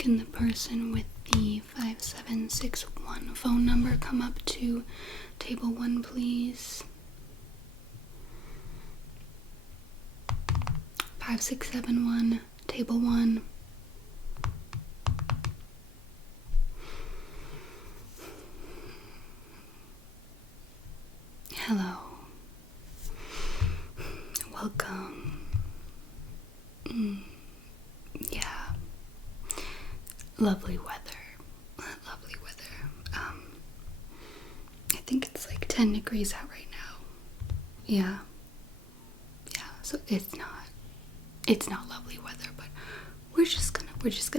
Can the person with the 5761 phone number come up to table 1, please? 5671, table 1. Hello. Welcome. Yeah. Lovely weather. Lovely weather. I think it's like 10 degrees out right now. Yeah. Yeah, so it's not lovely weather, but we're just gonna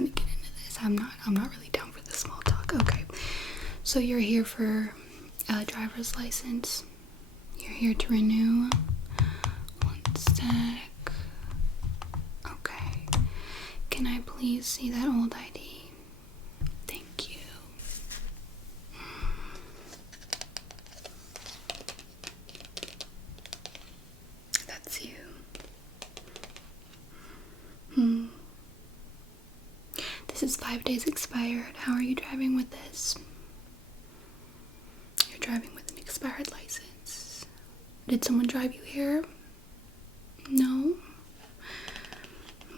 get into this. I'm not really down for the small talk. Okay. So you're here for a driver's license. You're here to renew. One sec. Okay. Can I please see that old ID? Thank you. That's you. This is 5 days expired. How are you driving with this? You're driving with an expired license. Did someone drive you here? No?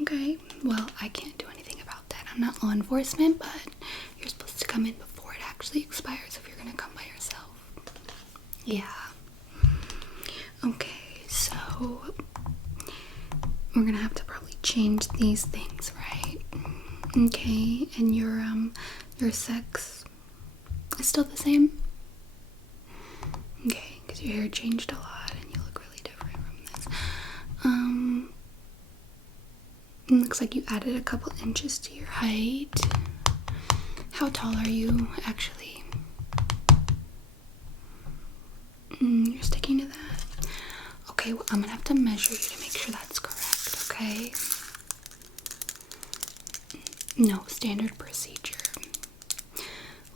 Okay, well, I can't do anything about that. I'm not law enforcement, but you're supposed to come in before it actually expires if you're gonna come by yourself. Yeah. Okay, so we're gonna have to probably change these things, right? Okay, and your sex is still the same? Okay, because your hair changed a lot and you look really different from this. It looks like you added a couple inches to your height. How tall are you, actually? You're sticking to that? Okay, well, I'm gonna have to measure you to make sure that's correct, okay? No, standard procedure.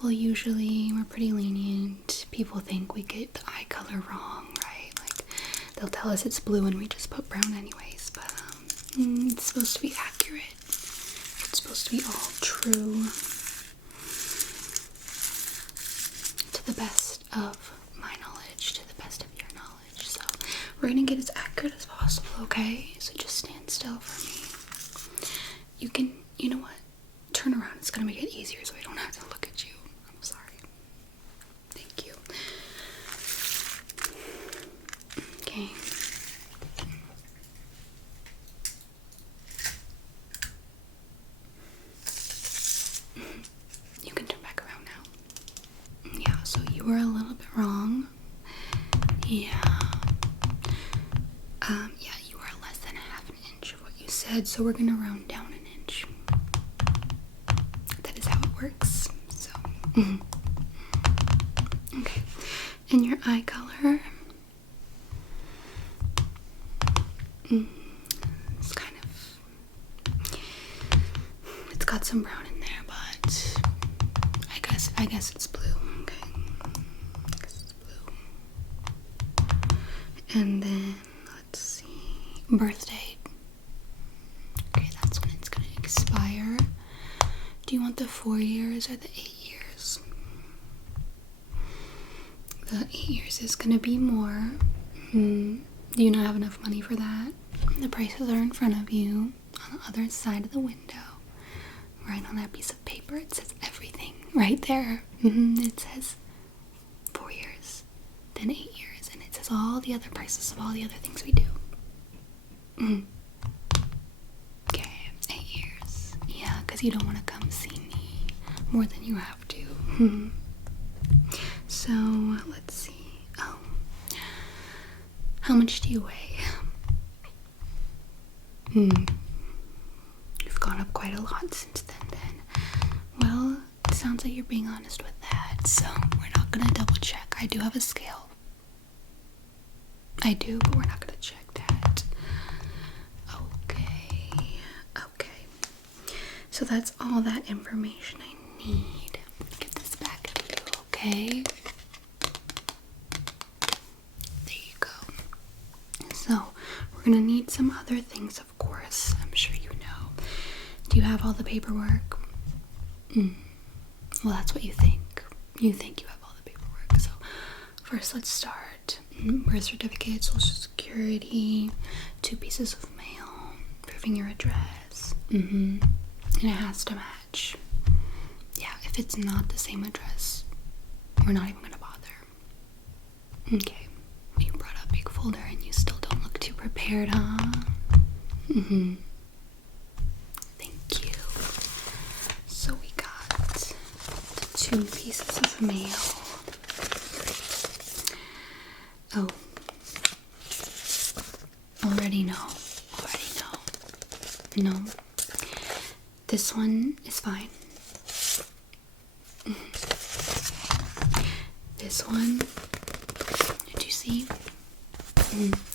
Well, usually we're pretty lenient. People think we get the eye color wrong, right? Like, they'll tell us it's blue and we just put brown anyways, but it's supposed to be accurate. It's supposed to be all true to the best of my knowledge, to the best of your knowledge. So we're gonna get as accurate as possible, okay? So just stand still for me. You know what? Turn around. It's gonna make it easier so I don't have to look at you. I'm sorry. Thank you. Okay. You can turn back around now. Yeah, so you were a little bit wrong. Yeah. Yeah, you are less than ½ an inch of what you said, so we're gonna round down an inch. That is how it works. So, okay. And your eye color? It's kind of, it's got some brown in there, but I guess it's blue. Okay. I guess it's blue. And then let's see, birth date. Okay, that's when it's gonna expire. Do you want the 4 years or the 8 years? The 8 years is gonna be more. Do you not have enough money for that? The prices are in front of you on the other side of the window. Right on that piece of paper, it says everything right there. It says 4 years, then 8 years, and it says all the other prices of all the other things we do. Okay, 8 years. Yeah, because you don't want to come see me more than you have to. So, let's see. Oh. How much do you weigh? You've gone up quite a lot since then. Well, it sounds like you're being honest with that, so we're not gonna double check. I do have a scale. I do, but we're not gonna check that. Okay. So that's all that information I need. Get this back to you, okay? There you go. So, we're gonna need some other things, of course. I'm sure you know. Do you have all the paperwork? Well, that's what you think. You think you have all the paperwork. So first, let's start. Birth certificate, social security, 2 pieces of mail, proving your address. And it has to match. Yeah, if it's not the same address, we're not even gonna bother. Okay, you brought a big folder and you still don't look too prepared, huh? Thank you. So we got the 2 pieces of mail. Oh. Already know. No. This one is fine. This one, did you see?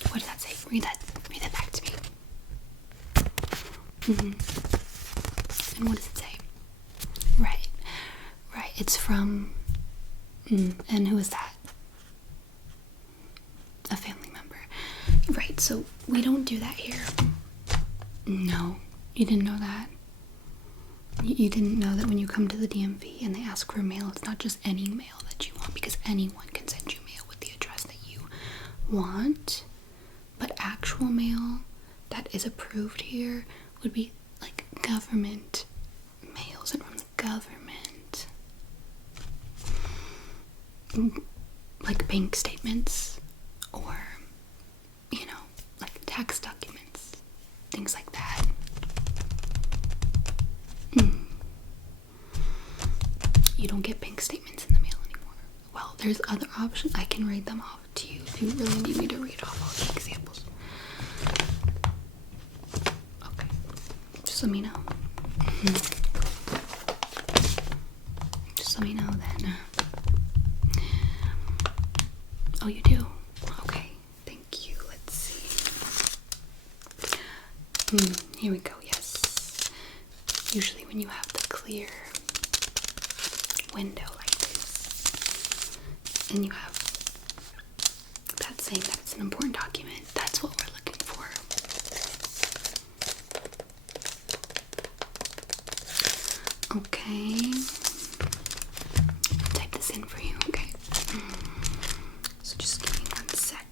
What did that say? Read that back to me. And what does it say? Right. It's from, and who is that? A family member. Right, so we don't do that here. No, you didn't know that. You didn't know that when you come to the DMV and they ask for mail, it's not just any mail that you want, because anyone can send you mail with the address that you want. But actual mail that is approved here would be like government mails and from the government. Like bank statements or, like tax documents, things like that. You don't get bank statements in the mail anymore. Well, there's other options. I can read them off to you if you really need me to read off all the examples. Okay, just let me know. Just let me know then. Oh, you do? Okay, thank you. Let's see. Here we go, yes. Usually when you have the clear window like this, and you have that saying that it's an important document, that's what we're looking for. Okay. I'll type this in for you, okay? So just give me 1 sec.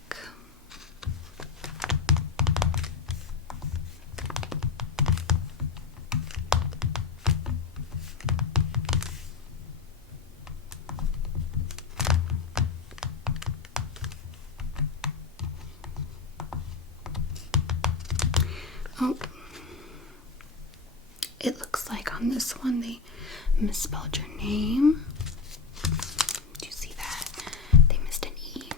Oh, it looks like on this one they misspelled your name. Do you see that? They missed an E.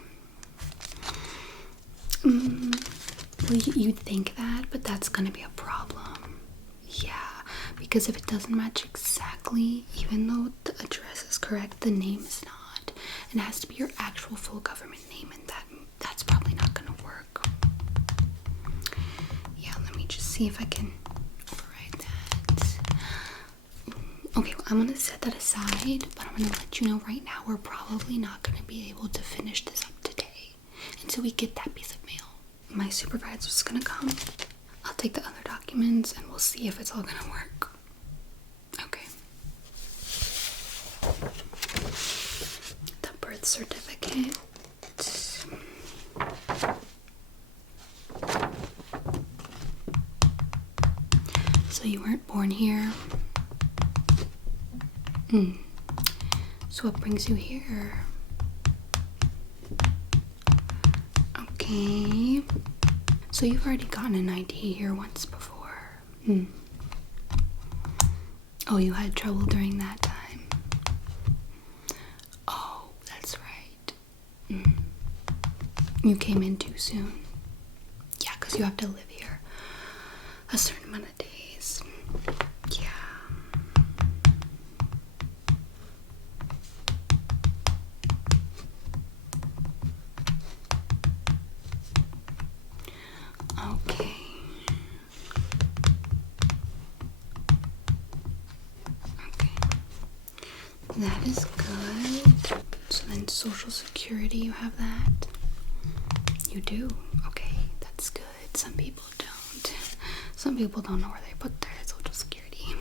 Well, you'd think that, but that's gonna be a problem. Yeah, because if it doesn't match exactly, even though the address is correct, the name is not. And it has to be your actual full government name, and that's probably not gonna work. Yeah, let me just see if I can override that. Okay, well, I'm gonna set that aside, but I'm gonna let you know right now we're probably not gonna be able to finish this up today until we get that piece of mail. My supervisor's gonna come. I'll take the other documents and we'll see if it's all gonna work. Okay. The birth certificate. So you weren't born here? So what brings you here? Okay. So you've already gotten an ID here once before. Oh, you had trouble during that time. Oh, that's right. You came in too soon. Yeah, because you have to live here a certain amount of days. Yeah. Okay. That is good. So then social security, you have that? You do? Okay, that's good. Some people don't. Some people don't know where they put their social security.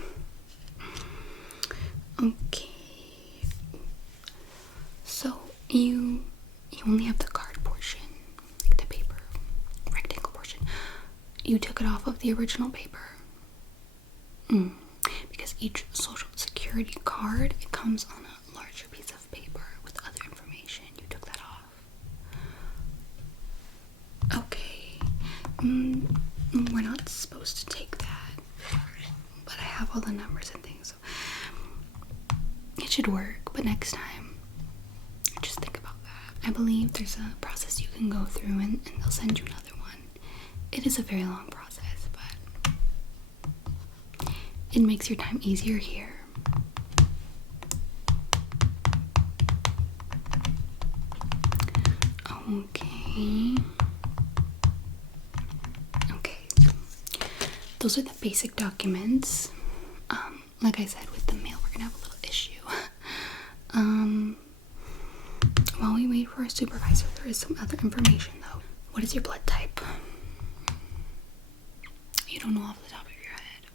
Okay. So you only have the card portion, like the paper rectangle portion. You took it off of the original paper. Because each social security card, it comes on a larger piece of paper with other information. You took that off. Okay. We're not supposed to take that. But I have all the numbers and things, so it should work. But next time, just think about that. I believe there's a process you can go through and they'll send you another one. It is a very long process, but it makes your time easier here. Okay. Okay. Those are the basic documents. Like I said, with the mail, we're gonna have a little issue. While we wait for our supervisor, there is some other information though. What is your blood type? You don't know off the top of your head.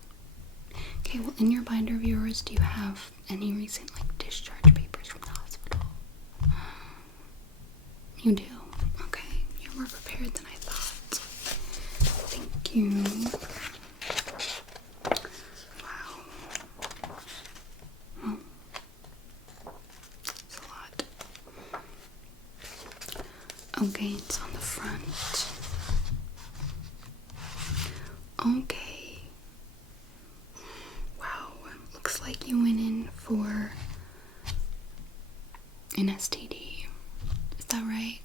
Okay, well, in your binder of yours, do you have any recent, like, discharge papers from the hospital? You do? Okay, you're more prepared than I thought. Thank you. Wow. Oh. It's a lot. Okay, it's on the front. Okay. Wow, looks like you went in for an STD. Is that right?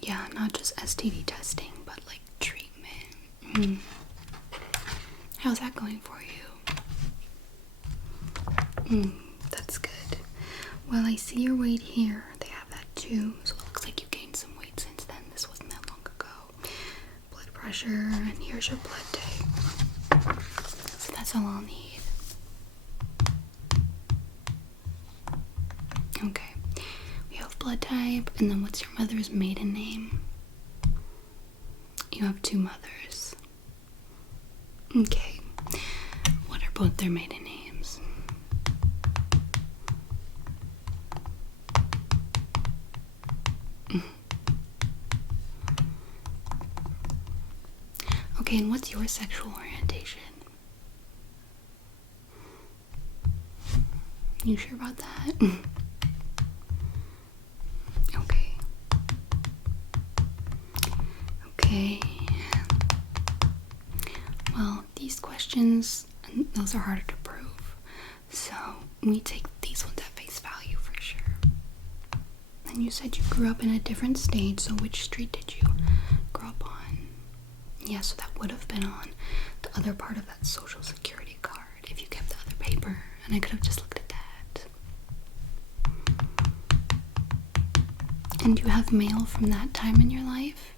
Yeah, not just STD testing, but like treatment. How's that going for you? That's good. Well, I see your weight here. They have that too. So it looks like you gained some weight since then. This wasn't that long ago. Blood pressure, and here's your blood type. So that's all I'll need. Okay. We have blood type, and then what's your mother's maiden name? You have two mothers. Okay. What are both their maiden names? Okay, and what's your sexual orientation? You sure about that? Okay. Okay. Well, these questions, those are harder to prove. So, we take these ones at face value for sure. And you said you grew up in a different state, so which street did you grow up on? Yeah, so that would have been on the other part of that social security card if you kept the other paper, and I could have just looked at that. And you have mail from that time in your life?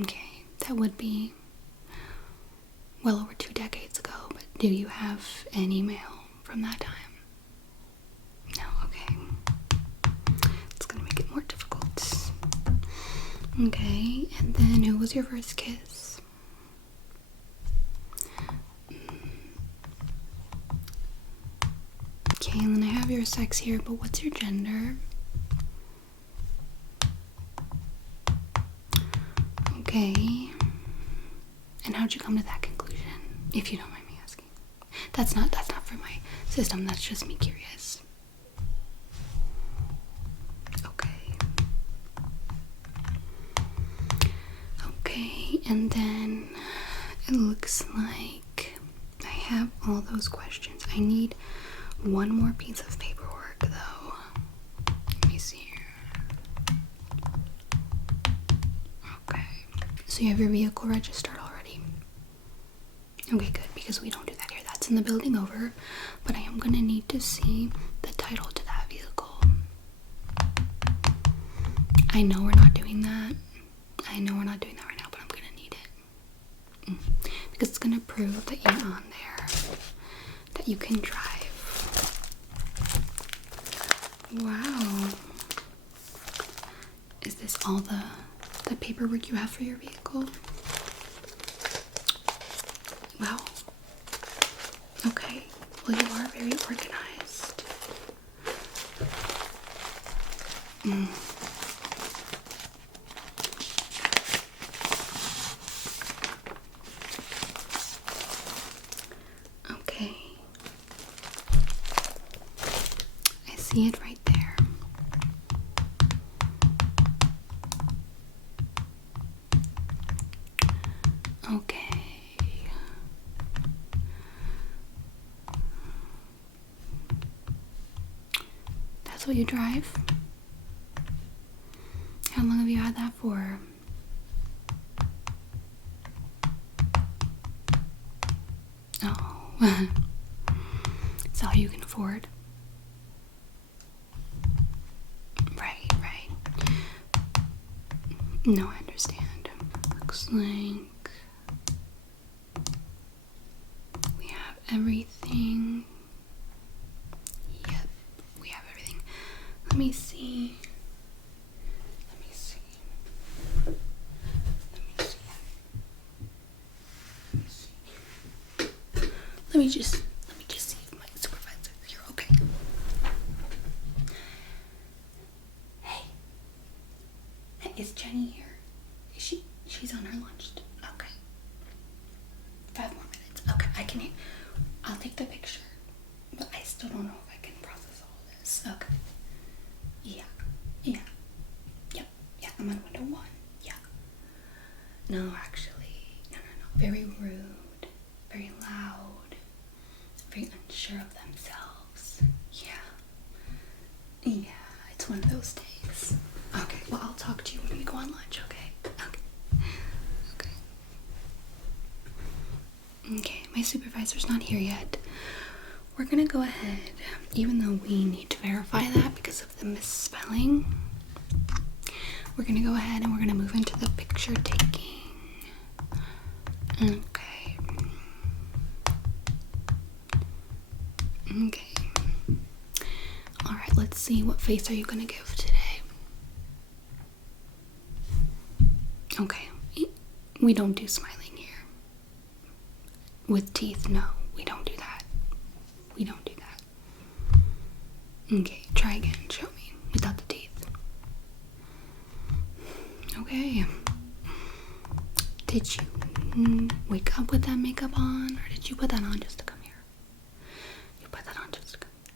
Okay, that would be well over 2 decades ago, but do you have any mail from that time? No, okay. It's gonna make it more difficult. Okay, and then who was your first kiss? Okay, and then I have your sex here, but what's your gender? Okay. And how'd you come to that conclusion, if you don't mind me asking? That's not for my system, that's just me curious. Okay. Okay, and then it looks like I have all those questions. I need one more piece of paperwork though. Let me see here. Okay. So you have your vehicle registered already? Okay, good, because we don't do that here. That's in the building over. But I am gonna need to see the title to that vehicle. I know we're not doing that. I know we're not doing that right now, but I'm gonna need it. Because it's gonna prove that you're on there, that you can drive. Wow. Is this all the paperwork you have for your vehicle? Wow. Okay. see it right there. Okay. That's what you drive? How long have you had that for? Oh. It's all you can afford. Right. No, I understand. Looks like we have everything. Yep, we have everything. Let me see. Let me just see if my supervisor is here. Okay. Hey, is Jenny here? She's on her lunch. Okay. 5 more minutes. Okay, I'll take the picture, but I still don't know if I can process all this. Okay. Yeah. I'm on window 1. Yeah. No, actually, no. Very rude, very loud, very unsure of themselves. Yeah, it's one of those days. Okay, well, I'll talk to you when we go on lunch, okay? Okay, my supervisor's not here yet. We're gonna go ahead, even though we need to verify that because of the misspelling, we're gonna go ahead and we're gonna move into the picture taking. Okay. Alright, let's see. What face are you gonna give today? Okay. We don't do smiling here. With teeth, no. We don't do that. Okay, try again. Show me. Without the teeth. Okay. Did you wake up with that makeup on? Or did you put that on just to come here? You put that on just to come here.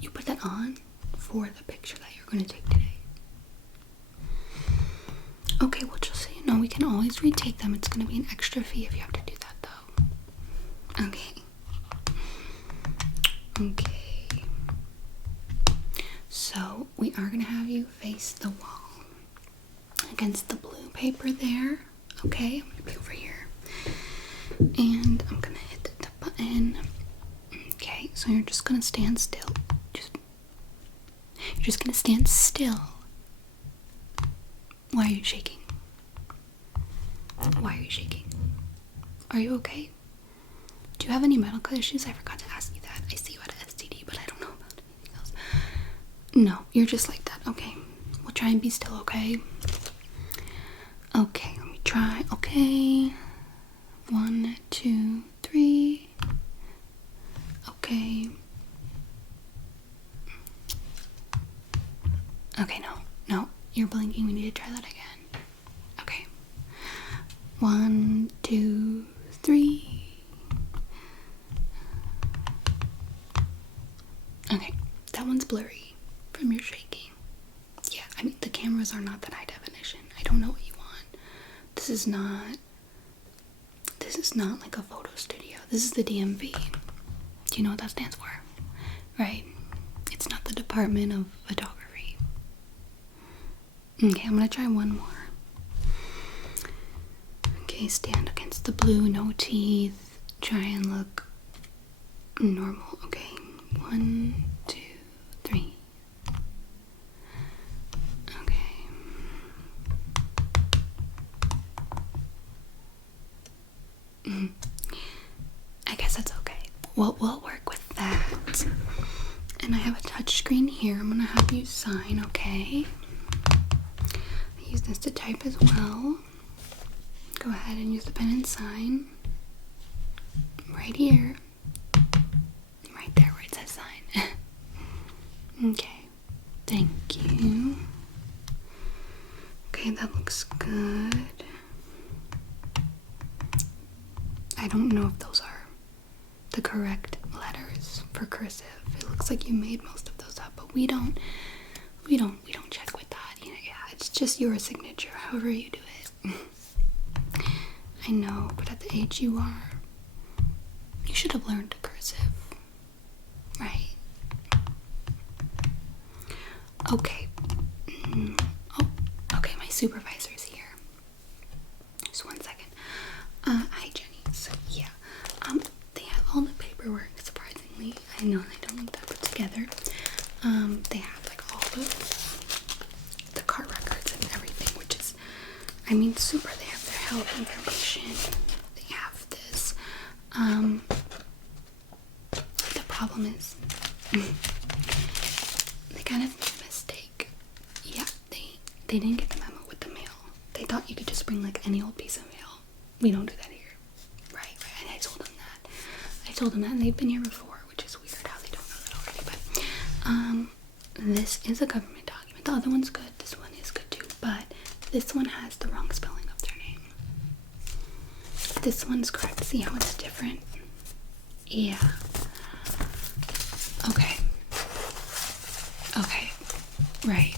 You put that on for the picture that you're going to take today. Okay, well, just so you know, we can always retake them. It's going to be an extra fee if you have to do that, though. Okay. So, we are going to have you face the wall against the blue paper there. Okay, I'm going to be over here. And I'm going to hit the button. Okay, so you're just going to stand still. You're just going to stand still. Why are you shaking? Are you okay? Do you have any medical issues? I forgot to ask you that. I see you had an STD, but I don't know about anything else. No, you're just like that. Okay. We'll try and be still, okay? Okay, let me try. Okay. 1, 2, 3. Okay. Okay, no. You're blinking. We need to try that again. Okay. 1, 2, 3. Okay, that one's blurry from your shaking. Yeah, I mean, the cameras are not that high definition. I don't know what you want. This is not like a photo studio. This is the DMV. Do you know what that stands for? Right? It's not the Department of Photography. Okay, I'm gonna try one more. Okay, stand against the blue, no teeth. Try and look normal. Okay, 1, 2, 3. Okay. I guess that's okay. We'll work with that. And I have a touch screen here. I'm gonna have you sign, okay? I use this to type as well. Go ahead and use the pen and sign. Right here. Right there where it says sign. Okay. Thank you. Okay, that looks good. I don't know if those are the correct letters for cursive. It looks like you made most of those stuff, but we don't check with that. You know, yeah, it's just your signature, however you do it. I know, but at the age you are, you should have learned cursive, right? Okay. Oh, okay, my supervisor's here. Just 1 second. Hi Jenny. So yeah, they have all the paperwork, surprisingly. I know they don't look that put together. They have like all the car records and everything, which is, I mean, super. They have their health information. They have this. The problem is, they kind of made a mistake. Yeah, they didn't get the memo with the mail. They thought you could just bring like any old piece of mail. We don't do that here. Right. And I told them that. And they've been here before, which is weird how they don't know that already. But this is a government document. The other one's good. This one is good too. But this one has the wrong spelling of their name. This one's correct. See how it's different? Yeah. Okay. Right.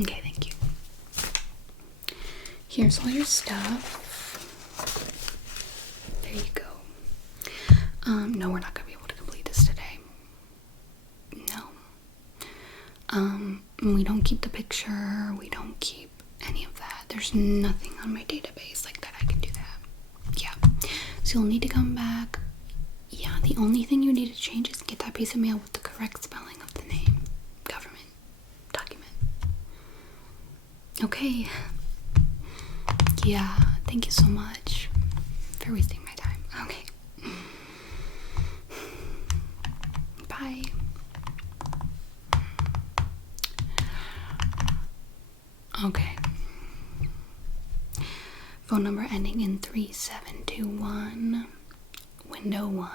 Okay, thank you. Here's all your stuff. There you go. No, we're not gonna be able to complete this today. No. We don't keep the picture. We don't keep any of that. There's nothing on my database like that. I can do that. Yeah. So you'll need to come back. Yeah, the only thing you need to change is get that piece of mail with the correct spelling of the name. Government document. Okay. Yeah, thank you so much for wasting my time. Okay. Bye. Okay. Phone number ending in 3721. Window 1.